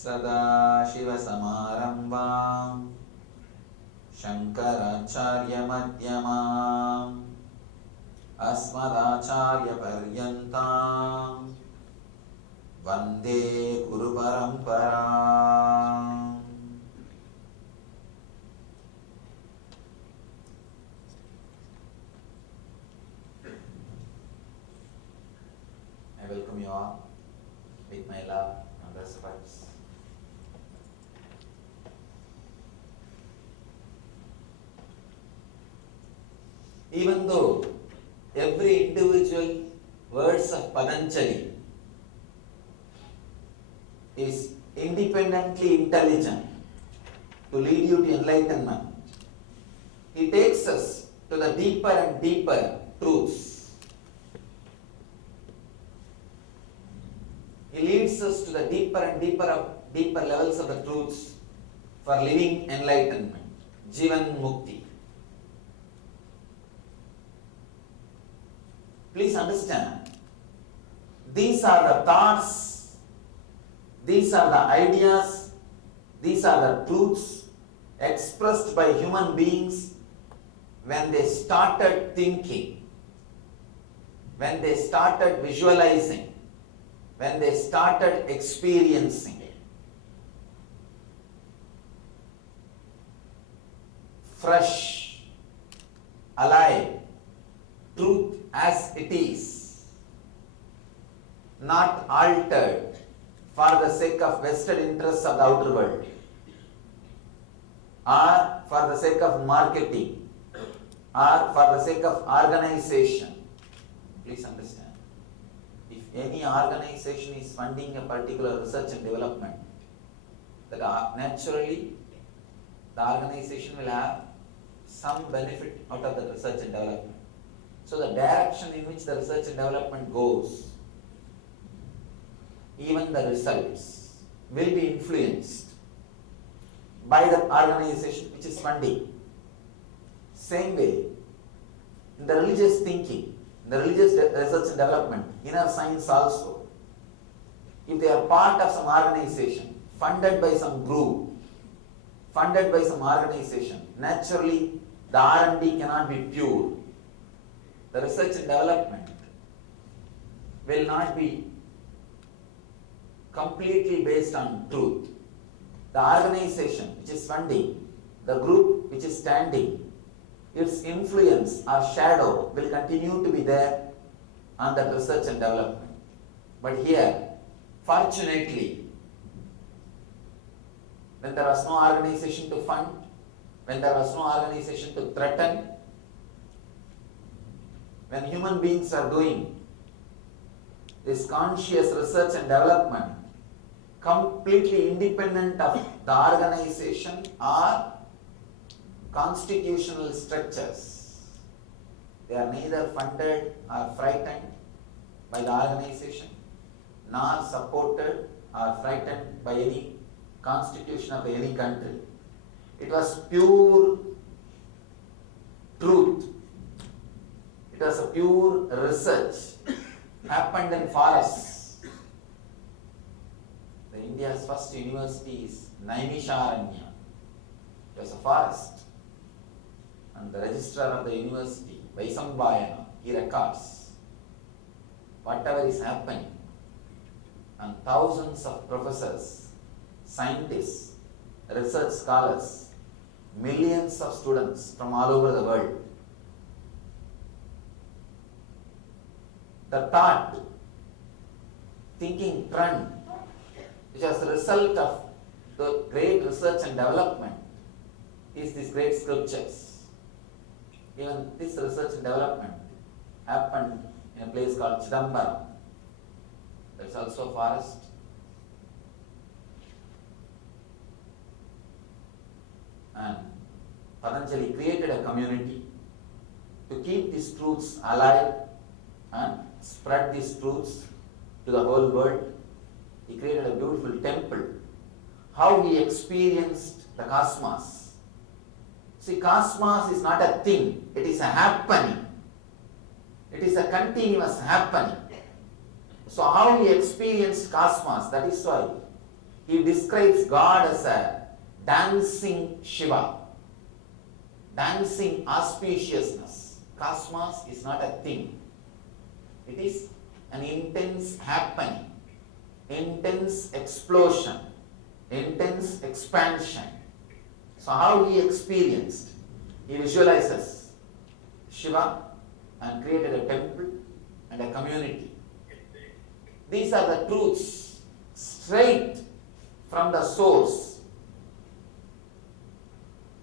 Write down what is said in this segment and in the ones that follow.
सदाशिवसमारम्भां शङ्कराचार्यमध्यमाम् अस्मदाचार्यपर्यन्तां वन्दे गुरुपरम्पराम्. I welcome you all with my love and respects. Even though every individual words of Patanjali is independently intelligent to lead you to enlightenment, he takes us to the deeper and deeper truths. He leads us to the deeper and deeper levels of the truths for living enlightenment, Jivan Mukti. Please understand, these are the thoughts, these are the ideas, these are the truths expressed by human beings when they started thinking, when they started visualizing, when they started experiencing. Fresh, alive, truth as it is, not altered for the sake of vested interests of the outer world or for the sake of marketing or for the sake of organization. Please understand, if any organization is funding a particular research and development, that naturally the organization will have some benefit out of the research and development. So the direction in which the research and development goes, even the results will be influenced by the organization which is funding. Same way, in the religious thinking, in the religious research and development, inner science also, if they are part of some organization, funded by some group, funded by some organization, naturally the R&D cannot be pure. The research and development will not be completely based on truth. The organization which is funding, the group which is standing, its influence or shadow will continue to be there on the research and development. But here, fortunately, when there was no organization to fund, when there was no organization to threaten, when human beings are doing this conscious research and development completely independent of the organization or constitutional structures, they are neither funded or frightened by the organization, nor supported or frightened by any constitution of any country. It was pure truth. It was a pure research happened in forests. The India's first university is Naimisharanya. It was a forest. And the registrar of the university, Vaisambhayana, he records whatever is happening. And thousands of professors, scientists, research scholars, millions of students from all over the world, the thought, thinking trend, which was the result of the great research and development, is these great scriptures. Even this research and development happened in a place called Chidambaram. That's also a forest. And Patanjali created a community to keep these truths alive and spread these truths to the whole world. He created a beautiful temple. How he experienced the cosmos. See, cosmos is not a thing, it is a happening. It is a continuous happening. So how he experienced cosmos, that is why he describes God as a dancing Shiva, dancing auspiciousness. Cosmos is not a thing. It is an intense happening, intense explosion, intense expansion. So how he experienced? He visualizes Shiva and created a temple and a community. These are the truths straight from the source.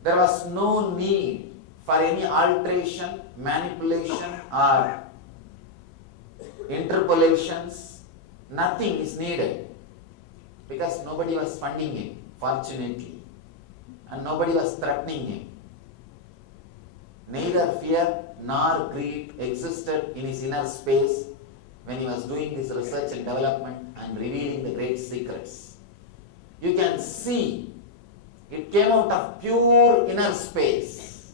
There was no need for any alteration, manipulation or interpolations. Nothing is needed because nobody was funding him, fortunately, and nobody was threatening him. Neither fear nor greed existed in his inner space when he was doing this research and development and revealing the great secrets. You can see it came out of pure inner space.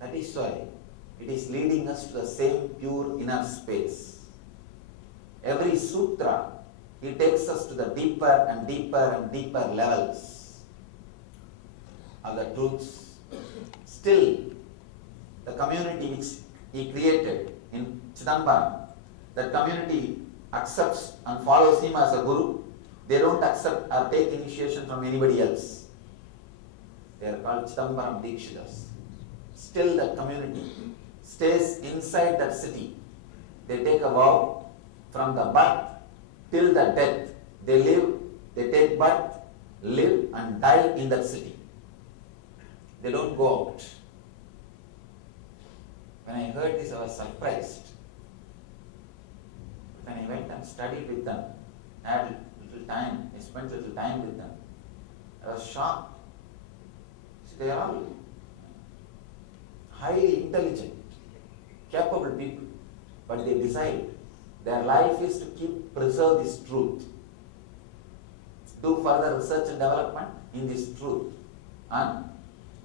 That is why it is leading us to the same pure inner space. Every sutra, he takes us to the deeper and deeper and deeper levels of the truths. Still, the community which he created in Chidambaram, that community accepts and follows him as a guru. They don't accept or take initiation from anybody else. They are called Chidambaram Dikshitas. Still, the community stays inside that city. They take a vow from the birth till the death. They live, they take birth, live and die in that city. They don't go out. When I heard this, I was surprised. When I went and studied with them, had little time, I spent little time with them, I was shocked. See, they are all highly intelligent, capable people, but they decide their life is to preserve this truth, do further research and development in this truth, and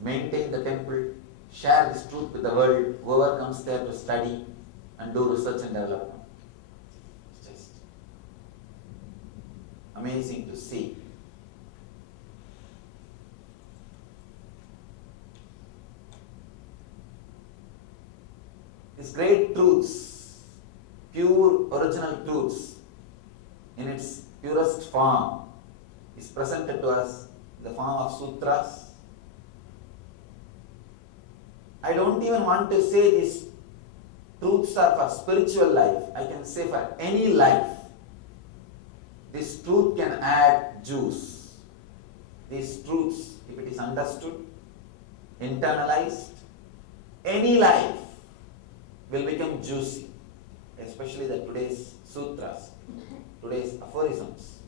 maintain the temple, share this truth with the world, whoever comes there to study and do research and development. It's just amazing to see. These great truths, pure original truths, in its purest form, is presented to us in the form of sutras. I don't even want to say these truths are for spiritual life. I can say for any life. This truth can add juice. These truths, if it is understood, internalized, any life will become juicy. Especially the today's sutras, today's aphorisms.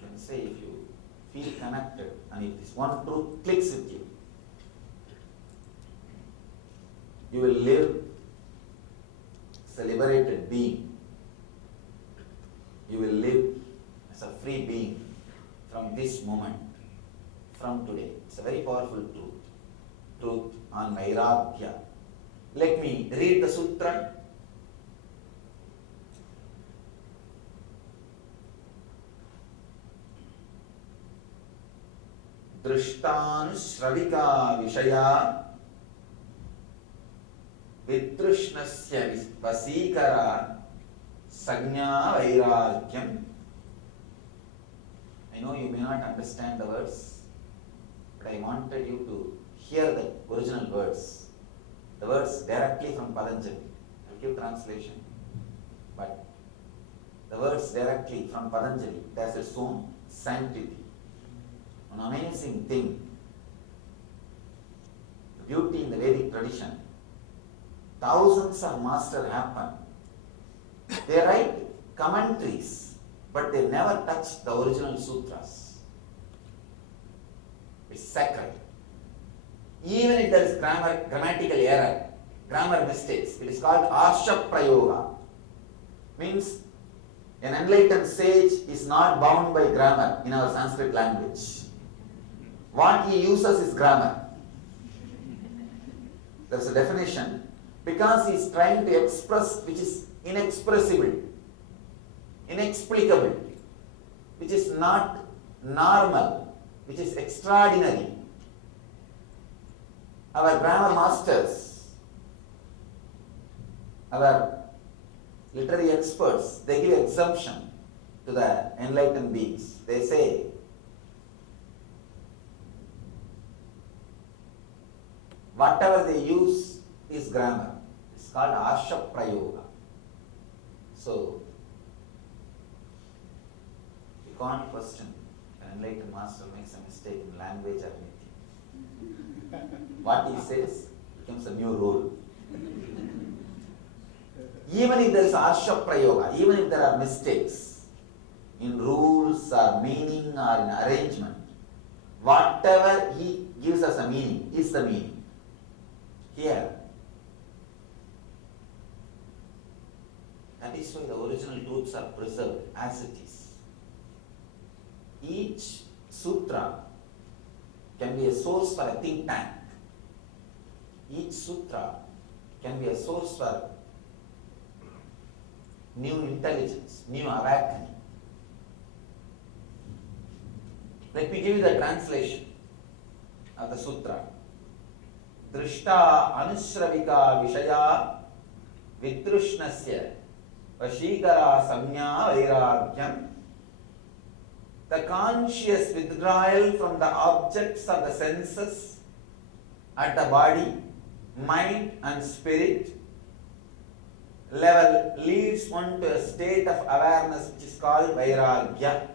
You can say if you feel connected and if this one truth clicks with you, you will live as a liberated being. You will live as a free being from this moment, from today. It's a very powerful truth. Truth on Vairagya. Let me read the sutra. दृष्टानुश्रविका विषया वितृष्णस्य वसीकरा संज्ञा वैराग्यम. I know you may not understand the words, but I wanted you to hear the original words. The words directly from Patanjali. I'll give translation. But the words directly from Patanjali, that's its own sanctity. An amazing thing. The beauty in the Vedic tradition. Thousands of masters happen. They write commentaries, but they never touch the original sutras. It's sacred. Even if there is grammatical error, grammar mistakes, it is called Arsha Prayoga. Means an enlightened sage is not bound by grammar in our Sanskrit language. What he uses is grammar. There is a definition because he is trying to express which is inexpressible inexplicable, which is not normal, which is extraordinary. Our grammar masters, our literary experts, they give exemption to the enlightened beings. They say, whatever they use is grammar. It's called Arsha Prayoga. So, you can't question an enlightened master makes a mistake in language or anything. What he says becomes a new rule. Even if there is Arsha Prayoga, even if there are mistakes in rules or meaning or in arrangement, whatever he gives us a meaning is the meaning. Here, that is why the original truths are preserved as it is. Each sutra can be a source for a think tank. Each sutra can be a source for new intelligence, new awakening. Let me give you the translation of the sutra. Drishta anushravika vishaya vidrushnasya vashikara samya vairagyam. The conscious withdrawal from the objects of the senses at the body, mind and spirit level leads one to a state of awareness which is called vairagya.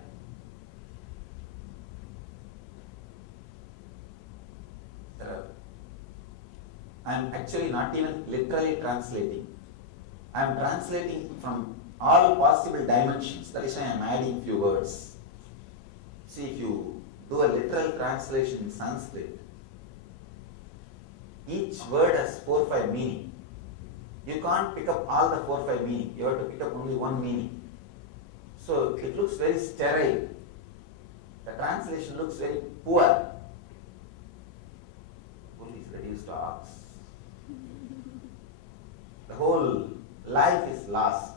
I am actually not even literally translating. I am translating from all possible dimensions. That is why I am adding few words. See, if you do a literal translation in Sanskrit, each word has 4 or 5 meaning. You can't pick up all the 4 or 5 meaning. You have to pick up only one meaning. So it looks very sterile. The translation looks very poor. Bull is reduced to ox. The whole life is lost.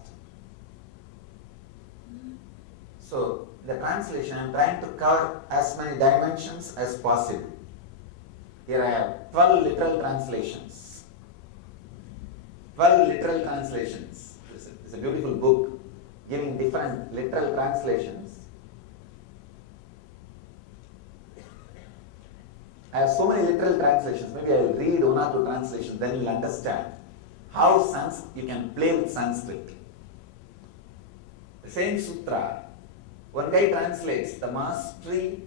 So the translation, I am trying to cover as many dimensions as possible. Here I have 12 literal translations. 12 literal translations. It's a beautiful book giving different literal translations. I have so many literal translations. Maybe I will read 1 or 2 translations, then you will understand how you can play with Sanskrit. The same sutra, one guy translates the mastery,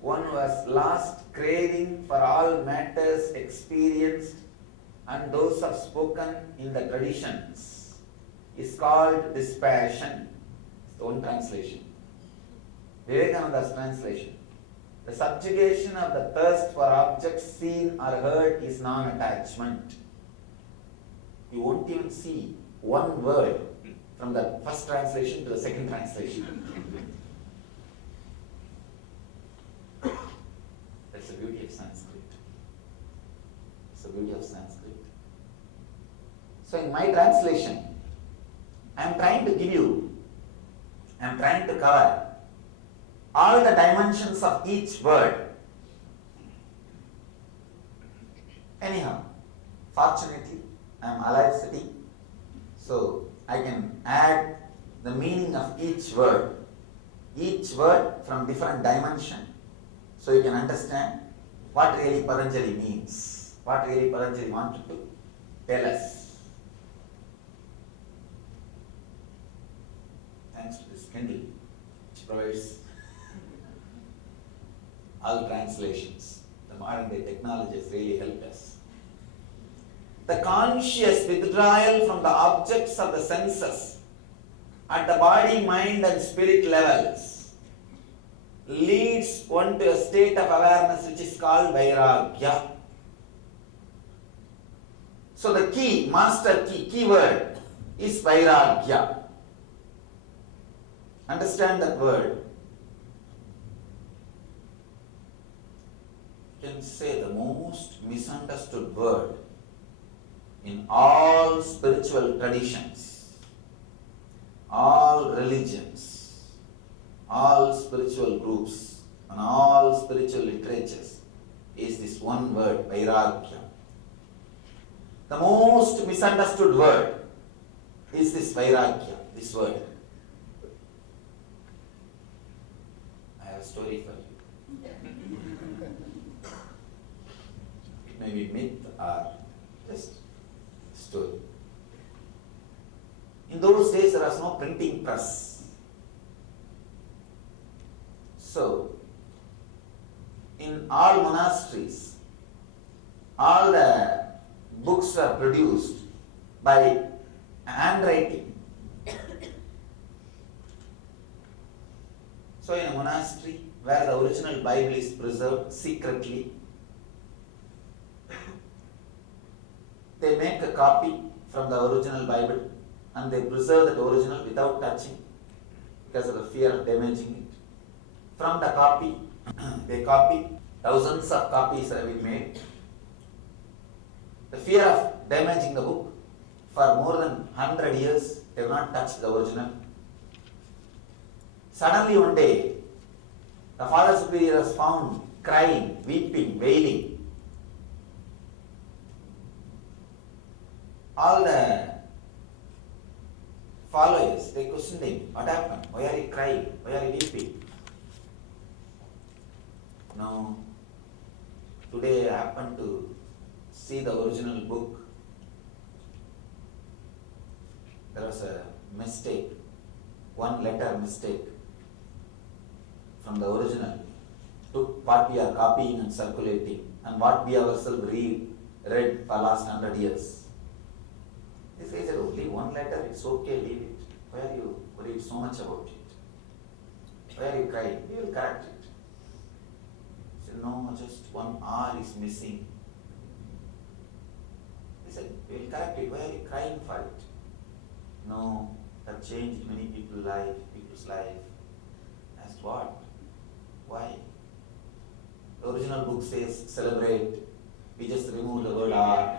one who has lost craving for all matters experienced and those are spoken in the traditions, is called dispassion. It's the one translation. Vivekananda's translation. The subjugation of the thirst for objects seen or heard is non-attachment. You won't even see one word from the first translation to the second translation. That's the beauty of Sanskrit. It's the beauty of Sanskrit. So in my translation, I am trying to cover all the dimensions of each word. Anyhow, fortunately, I am alive sitting, so I can add the meaning of each word from different dimension, so you can understand what really Patanjali means, what really Patanjali wanted to tell us. Thanks to this Kindle, which provides all translations. The modern day technology has really helped us. The conscious withdrawal from the objects of the senses at the body, mind and spirit levels leads one to a state of awareness which is called vairagya. So the key, master key, keyword is vairagya. Understand that word. You can say the most misunderstood word in all spiritual traditions, all religions, all spiritual groups, and all spiritual literatures is this one word, Vairagya. The most misunderstood word is this Vairagya, this word. I have a story for you. It may be myth or just story. In those days there was no printing press. So, in all monasteries, all the books were produced by handwriting. So in a monastery where the original Bible is preserved secretly, they make a copy from the original Bible and they preserve that original without touching because of the fear of damaging it. From the copy, they copy, thousands of copies have been made. The fear of damaging the book, for more than 100 years, they have not touched the original. Suddenly one day, the Father Superior was found crying, weeping, wailing. All the followers, they questioned him, what happened? Why are you crying? Why are you weeping? No, today I happened to see the original book. There was a mistake, one letter mistake from the original. Took what we are copying and circulating and what we ourselves read for last 100 years. This guy said, only one letter, it's okay, leave it. Why are you worried so much about it? Why are you crying? We will correct it. He said, no, just one R is missing. He said, we will correct it. Why are you crying for it? No, that changed many people's life. I asked, what? Why? The original book says celebrate. We just removed the word R.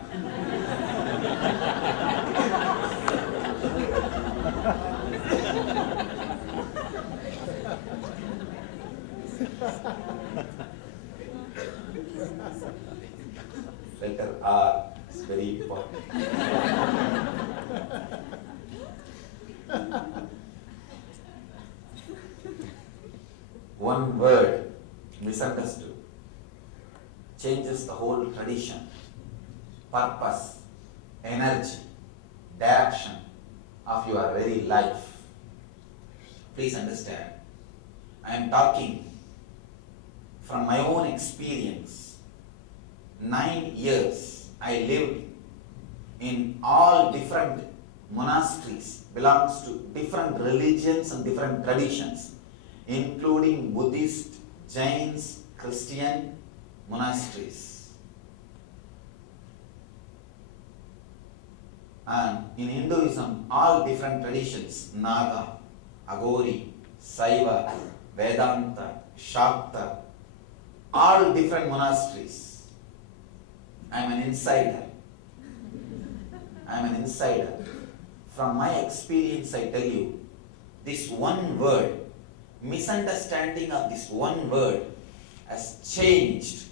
Letter R is very important. One word misunderstood changes the whole tradition, purpose, energy, direction of your very life. Please understand, I am talking from my own experience. 9 years I lived in all different monasteries, belongs to different religions and different traditions, including Buddhist, Jains, Christian monasteries. And in Hinduism, all different traditions, Naga, Agori, Saiva, Vedanta, Shakta, all different monasteries. I am an insider. From my experience, I tell you, this one word, misunderstanding of this one word has changed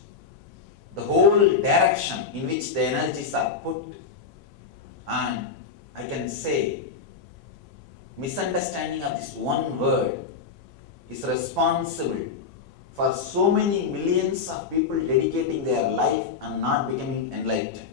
the whole direction in which the energies are put. And I can say, misunderstanding of this one word is responsible for so many millions of people dedicating their life and not becoming enlightened.